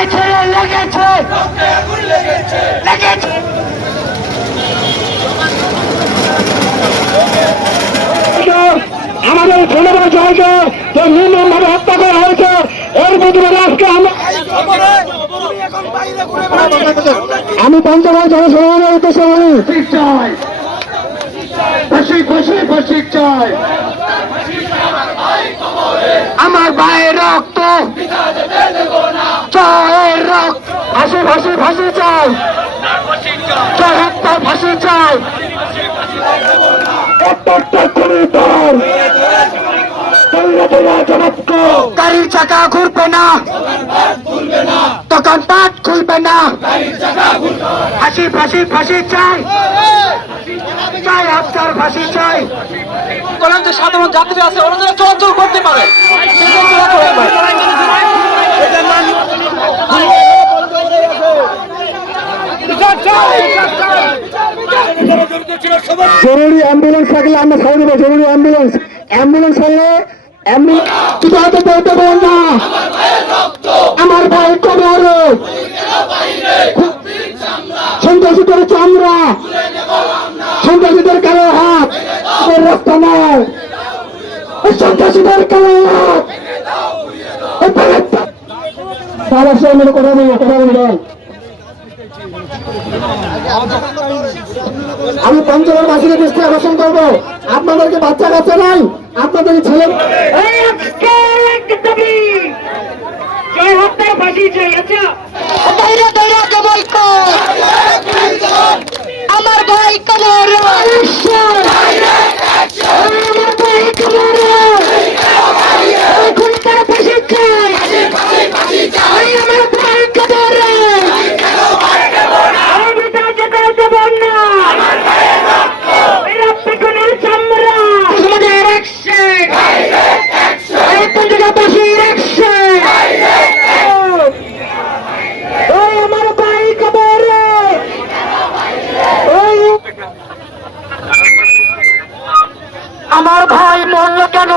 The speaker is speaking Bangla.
লেগেছে লেগেছে। লেগেছে। আমাদের ছেলেরা জয়কে যে নির্মমভাবে হত্যা করা হয়েছে। এর প্রতিবাদে আজকে আমরা আমি পঞ্চগড় জনসাধারণের উদ্দেশ্যে বলি চাই ফাঁসি ফাঁসি চাই আমার ভাইয়ের রক্ত চায়ের রক্ত ফাঁসি ফাঁসি ফাঁসি চাই। চাই। হত্যা ফাঁসি চাই গাড়ির চাকা ঘুরবে না। দোকান পাট খুলবে না। ফাঁসি ফাঁসি ফাঁসি চাই। চাই হত্যার ফাঁসি চাই। বলেন যে সাধারণ যাত্রী আছে ওরা চলাচল করতে পারে। সেটা চলাচল করবে। জরুরি অ্যাম্বুলেন্স থাকলে আমরা ছাড়ে দেবো, জরুরি অ্যাম্বুলেন্স। অ্যাম্বুলেন্স হলে আমার ভাই চামড়া। সন্ত্রাসীদের কালো হাত। রক্ত নয় সন্ত্রাসীদের কালো হাত। কথা বলব কথা বলব। আমি পঞ্চগড় বাসীকে দৃষ্টি আকর্ষণ করব। আপনাদেরকে বাচ্চা কাচ্চা নাই আপনাদের ছেলে জয় আচ্ছা দৈরা দৈরা কেবল কর। ভাই বলল কেন?